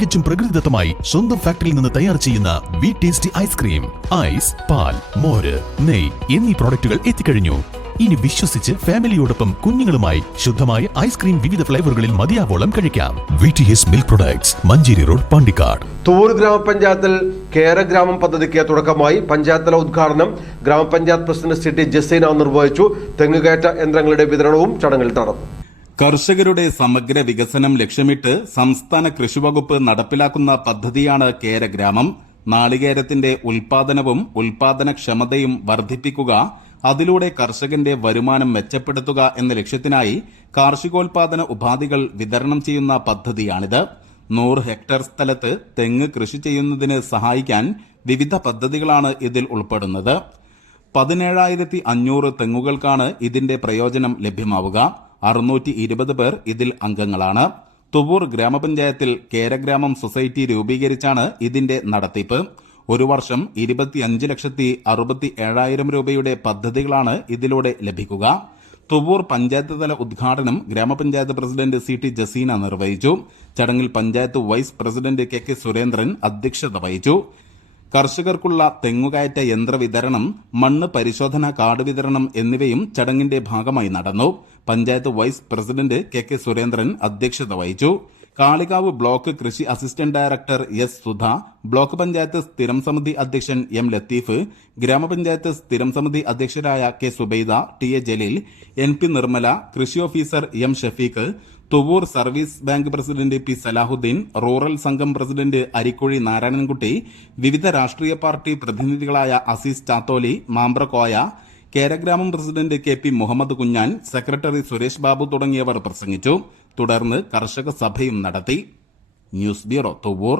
തികച്ചും പ്രകൃതിദത്തമായി സ്വന്തം ഫാക്ടറിയിൽ നിന്ന് തയ്യാർ ചെയ്യുന്ന വി ടേസ്റ്റി ഐസ്ക്രീം ഐസ് പാൽ മോര് നെയ് എന്നീ പ്രോഡക്റ്റുകൾ എത്തിക്കഴിഞ്ഞു. ഇനി വിശ്വസിച്ച് ഫാമിലിയോടൊപ്പം കുഞ്ഞുങ്ങളുമായി ശുദ്ധമായ ഐസ്ക്രീം വിവിധ ഫ്ലേവറുകളിൽ മതിയാവോളം കഴിക്കാം. V T S milk products Manjeri road Pandikkad. തൂർ ഗ്രാമപഞ്ചായത്തിൽ കേരഗ്രാമം പദ്ധതിക്ക് തുടക്കമായി പഞ്ചായത്തിലെ ഉദ്ഘാടനം ഗ്രാമപഞ്ചായത്ത് പ്രസിഡന്റ് സിറ്റി ജസീന നിർവഹിച്ചു. തെങ്ങുകയറ്റ യന്ത്രങ്ങളുടെ വിതരണവും ചടങ്ങിൽ നടന്നു. കർഷകരുടെ സമഗ്ര വികസനം ലക്ഷ്യമിട്ട് സംസ്ഥാന കൃഷിവകുപ്പ് നടപ്പിലാക്കുന്ന പദ്ധതിയാണ് കേരഗ്രാമം നാളികേരത്തിന്റെ ഉൽപാദനവും ഉൽപാദനക്ഷമതയും വർദ്ധിപ്പിക്കുക അതിലൂടെ കർഷകന്റെ വരുമാനം മെച്ചപ്പെടുത്തുക എന്ന ലക്ഷ്യത്തിനായി കാർഷികോൽപാദന ഉപാധികൾ വിതരണം ചെയ്യുന്ന പദ്ധതിയാണിത്. നൂറ് ഹെക്ടർ സ്ഥലത്ത് തെങ്ങ് കൃഷി ചെയ്യുന്നതിന് സഹായിക്കാൻ വിവിധ പദ്ധതികളാണ് ഇതിൽ ഉൾപ്പെടുന്നത്. പതിനേഴായിരത്തി അഞ്ഞൂറ് തെങ്ങുകൾക്കാണ് ഇതിന്റെ പ്രയോജനം ലഭ്യമാവുക. അറുന്നൂറ്റി ഇരുപത് പേർ ഇതിൽ അംഗങ്ങളാണ്. തുവൂർ ഗ്രാമപഞ്ചായത്തിൽ കേരഗ്രാമം സൊസൈറ്റി രൂപീകരിച്ചാണ് ഇതിന്റെ നടത്തിപ്പ്. ഒരു വർഷം ഇരുപത്തിയഞ്ച് ലക്ഷത്തി അറുപത്തി ഏഴായിരം രൂപയുടെ പദ്ധതികളാണ് ഇതിലൂടെ ലഭിക്കുക. തുവൂർ പഞ്ചായത്ത് തല ഉദ്ഘാടനം ഗ്രാമപഞ്ചായത്ത് പ്രസിഡന്റ് സി ടി ജസീന നിർവഹിച്ചു. ചടങ്ങിൽ panchayat vice president K K Surendran അധ്യക്ഷത വഹിച്ചു. കർഷകർക്കുള്ള തെങ്ങുകയറ്റ യന്ത്രവിതരണം മണ്ണ് പരിശോധന കാർഡ് വിതരണം എന്നിവയും ചടങ്ങിന്റെ ഭാഗമായി നടന്നു. Panchayat vice president K K Surendran അധ്യക്ഷത വഹിച്ചു. കാളികാവ് ബ്ലോക്ക് കൃഷി assistant director S Sudha block panchayat സ്ഥിരം സമിതി അധ്യക്ഷൻ എം ലത്തീഫ് ഗ്രാമപഞ്ചായത്ത് സ്ഥിരം സമിതി അധ്യക്ഷരായ K Subaida T A Jaleel N P Nirmala കൃഷി officer M Shafeeq Thuvvur service bank president P Salahuddin rural സംഘം പ്രസിഡന്റ് അരിക്കോഴി നാരായണൻകുട്ടി വിവിധ രാഷ്ട്രീയ പാർട്ടി പ്രതിനിധികളായ അസീസ് ചാത്തോലി മാമ്പ്രക്കോയ കേരഗ്രാമം president K P Muhammad Kunjan secretary Suresh Babu തുടങ്ങിയവർ പ്രസംഗിച്ചു. തുടർന്ന് കർഷക സഭയും നടത്തി ന്യൂസ് ബ്യൂറോ തുവൂർ